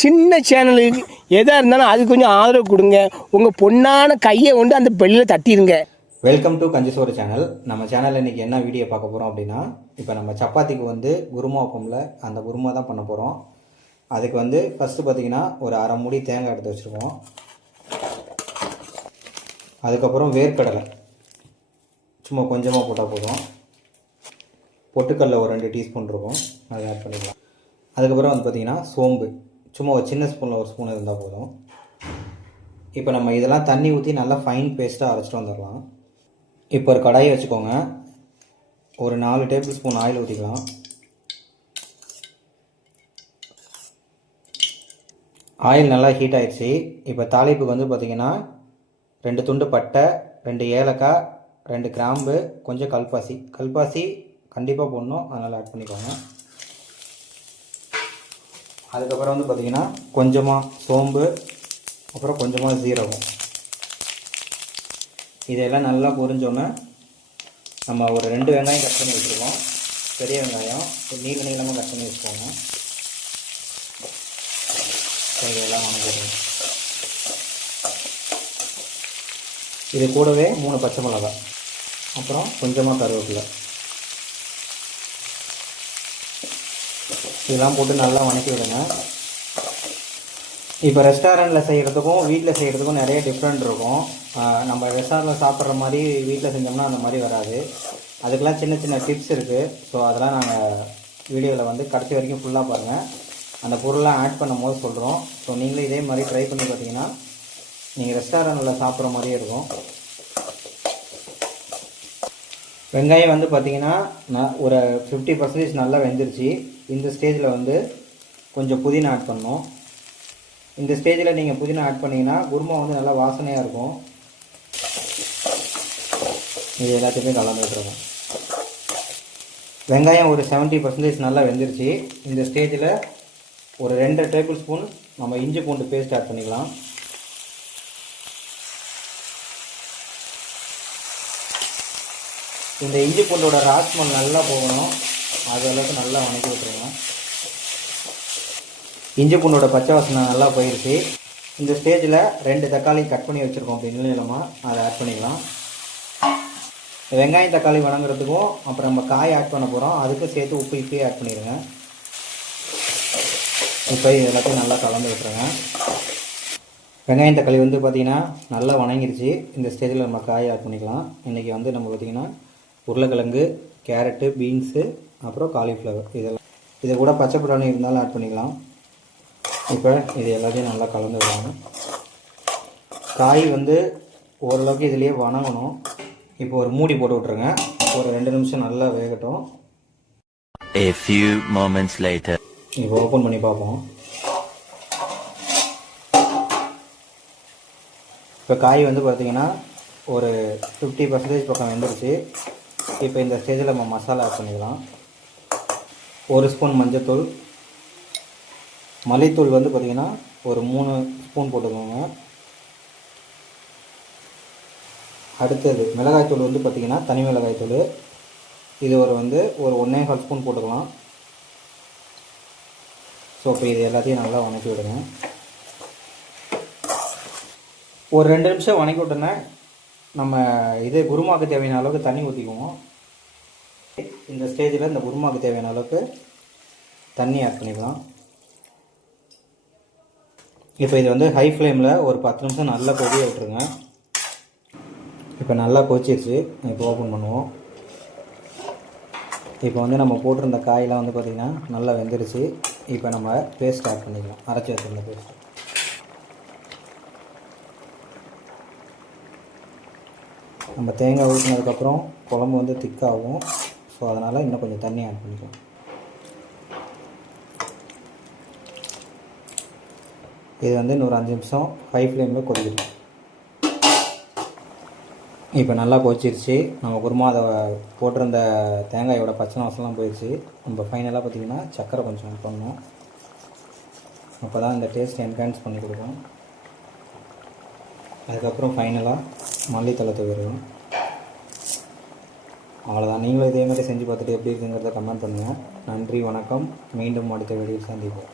சின்ன சேனலுக்கு எதாக இருந்தாலும் அது கொஞ்சம் ஆதரவு கொடுங்க. உங்கள் பொண்ணான கையை கொண்டு அந்த பெல்லில் தட்டிடுங்க. Welcome to Kanjisoru channel. நம்ம சேனலில் இன்றைக்கி என்ன வீடியோ பார்க்க போகிறோம் அப்படின்னா, இப்போ நம்ம சப்பாத்திக்கு வந்து குருமா வைப்போம்ல, அந்த குருமா தான் பண்ண போகிறோம். அதுக்கு வந்து ஃபஸ்ட்டு பார்த்திங்கன்னா ஒரு அரை மூடி தேங்காய் எடுத்து வச்சுருக்கோம். அதுக்கப்புறம் வேர்க்கடலை சும்மா கொஞ்சமாக போட்டால் போதும். பொட்டுக்கடலை ஒரு 2 டீஸ்பூன் இருக்கும், அதை ஆட் பண்ணிக்கலாம். அதுக்கப்புறம் வந்து பார்த்திங்கன்னா சோம்பு சும்மா ஒரு சின்ன ஸ்பூனில் ஒரு ஸ்பூன் இருந்தால் போதும். இப்போ நம்ம இதெல்லாம் தண்ணி ஊற்றி நல்லா ஃபைன் பேஸ்ட்டாக அரைச்சிட்டு வந்துடலாம். இப்போ ஒரு கடாயை வச்சுக்கோங்க. ஒரு 4 டேபிள் ஸ்பூன் ஆயில் ஊற்றிக்கலாம். ஆயில் நல்லா ஹீட் ஆகிடுச்சு. இப்போ தாளிப்புக்கு வந்து பார்த்திங்கன்னா 2 துண்டு பட்டை, 2 ஏலக்காய், 2 கிராம்பு, கொஞ்சம் கல்பாசி கண்டிப்பாக போடணும், அதனால் ஆட் பண்ணிக்கோங்க. அதுக்கப்புறம் வந்து பார்த்திங்கன்னா கொஞ்சமாக சோம்பு, அப்புறம் கொஞ்சமாக ஜீரகம். இதெல்லாம் நல்லா பொரிஞ்சோன்னே நம்ம ஒரு 2 வெங்காயம் கட் பண்ணி வச்சுருக்கோம். பெரிய வெங்காயம் நீளமாக கட் பண்ணி வச்சுக்கோங்க. இதெல்லாம் வணக்கிடுவோம். இது கூடவே 3 பச்சை மிளகாய், அப்புறம் கொஞ்சமாக கருவேப்பிலை, இதெல்லாம் போட்டு நல்லா வணக்கி விடுங்க. இப்போ ரெஸ்டாரண்ட்டில் செய்கிறதுக்கும் வீட்டில் செய்கிறதுக்கும் நிறைய டிஃப்ரெண்ட் இருக்கும். நம்ம ரெஸ்டாரண்ட்டில் சாப்பிட்ற மாதிரி வீட்டில் செஞ்சோம்னா அந்த மாதிரி வராது. அதுக்கெலாம் சின்ன சின்ன டிப்ஸ் இருக்குது. ஸோ அதெல்லாம் நாங்கள் வீடியோவில் வந்து கடைசி வரைக்கும் ஃபுல்லாக பாருங்கள். அந்த பொருள்லாம் ஆட் பண்ணும் போது சொல்கிறோம். ஸோ நீங்களே இதே மாதிரி ட்ரை பண்ணி பார்த்தீங்கன்னா நீங்கள் ரெஸ்டாரண்ட்டில் சாப்பிட்ற மாதிரியே இருக்கும். வெங்காயம் வந்து பார்த்திங்கன்னா ஒரு 50% நல்லா வெந்துருச்சு. இந்த ஸ்டேஜில் வந்து கொஞ்சம் புதினா ஆட் பண்ணணும். இந்த ஸ்டேஜில் நீங்கள் புதினா ஆட் பண்ணிங்கன்னா குருமா வந்து நல்லா வாசனையாக இருக்கும். இது எல்லாத்தையுமே கலந்து விட்டுருவோம். வெங்காயம் ஒரு 70% நல்லா வெந்துருச்சு. இந்த ஸ்டேஜில் ஒரு 2 டேபிள் ஸ்பூன் நம்ம இஞ்சி பூண்டு பேஸ்ட் ஆட் பண்ணிக்கலாம். இந்த இஞ்சி பூண்டோட ராஸ்மல் நல்லா போகணும், அது அளவுக்கு நல்லா வணக்கி விட்டுருங்க. இஞ்சி பூண்டோட பச்சை வாசனை நல்லா போயிடுச்சு. இந்த ஸ்டேஜில் 2 தக்காளி கட் பண்ணி வச்சுருக்கோம் அப்படி நீளமாக, அதை ஆட் பண்ணிக்கலாம். வெங்காயம் தக்காளி வணங்குறதுக்கும் அப்புறம் நம்ம காய் ஆட் பண்ண போகிறோம், அதுக்கும் சேர்த்து உப்பு இப்பயே ஆட் பண்ணிடுங்க. இப்போ இது எல்லாத்தையும் நல்லா கலந்து விட்டுருங்க. வெங்காயம் தக்காளி வந்து பார்த்திங்கன்னா நல்லா வணங்கிடுச்சு. இந்த ஸ்டேஜில் நம்ம காய் ஆட் பண்ணிக்கலாம். இன்றைக்கி வந்து நம்ம பார்த்திங்கன்னா உருளைக்கிழங்கு, கேரட்டு, பீன்ஸு, அப்புறம் காலிஃப்ளவர், இதெல்லாம் இது கூட பச்சை பட்டாணி இருந்தாலும் ஆட் பண்ணிக்கலாம். இப்போ இது எல்லாத்தையும் நல்லா கலந்து விடணும். காய் வந்து ஓரளவுக்கு இதுலேயே வணங்கணும். இப்போ ஒரு மூடி போட்டு விட்ருங்க. ஒரு 2 நிமிஷம் நல்லா வேகட்டும். A few moments later. இப்போ ஓப்பன் பண்ணி பார்ப்போம். இப்போ காய் வந்து பார்த்திங்கன்னா ஒரு 50% பக்கம் வெந்துருச்சு. இப்போ இந்த ஸ்டேஜில் நம்ம மசாலா ஆட் பண்ணிக்கலாம். 1 ஸ்பூன் மஞ்சள்தூள், மல்லித்தூள் வந்து பார்த்திங்கன்னா ஒரு 3 ஸ்பூன் போட்டுக்கோங்க. அடுத்தது மிளகாய்த்தூள் வந்து பார்த்திங்கன்னா தனி மிளகாய்த்தூள், இது ஒரு 1.25 ஸ்பூன் போட்டுக்கலாம். ஸோ இப்போ இது எல்லாத்தையும் நல்லா வணக்கி விடுங்க. ஒரு 2 நிமிஷம் வணக்கி விட்டோன்னே நம்ம இது குருமாவுக்கு தேவையான அளவுக்கு தண்ணி ஊற்றிக்குவோம். இந்த ஸ்டேஜில் இந்த குருமாவுக்கு தேவையான அளவுக்கு தண்ணி ஆட் பண்ணிக்கலாம். இப்போ இது வந்து ஹை ஃப்ளேமில் ஒரு 10 நிமிஷம் நல்லா கொதிய விட்டுருங்க. இப்போ நல்லா கொதிச்சிருச்சு. இப்போ ஓப்பன் பண்ணுவோம். இப்போ வந்து நம்ம போட்டிருந்த காயெலாம் வந்து பார்த்திங்கன்னா நல்லா வெந்துருச்சு. இப்போ நம்ம பேஸ்ட் ஆட் பண்ணிக்கலாம், அரைச்சி வச்சுருந்த பேஸ்ட். நம்ம தேங்காய் ஊற்றினதுக்கப்புறம் குழம்பு வந்து திக்காகும். ஸோ அதனால் இன்னும் கொஞ்சம் தண்ணி ஆட் பண்ணிக்கலாம். இது வந்து இன்னொரு 5 நிமிஷம் ஹை ஃப்ளேமில் கொதிக்கணும். இப்போ நல்லா கொதிச்சிருச்சு. நம்ம குருமா அதை போட்டிருந்த தேங்காயோட பச்சை வாசம்லாம் போயிடுச்சு. நம்ம ஃபைனலாக பார்த்திங்கன்னா சர்க்கரை கொஞ்சம் ஆட் பண்ணணும். அப்போ தான் இந்த டேஸ்ட் என்ஹான்ஸ் பண்ணி கொடுக்கும். அதுக்கப்புறம் ஃபைனலாக மல்லித்தழை தூவிடுவோம். அவ்வளோதான். நீங்களும் இதே மாதிரி செஞ்சு பார்த்துட்டு எப்படி இருக்குங்கிறத கமெண்ட் பண்ணுங்கள். நன்றி, வணக்கம். மீண்டும் அடுத்த வீடியோவில் சந்திப்போம்.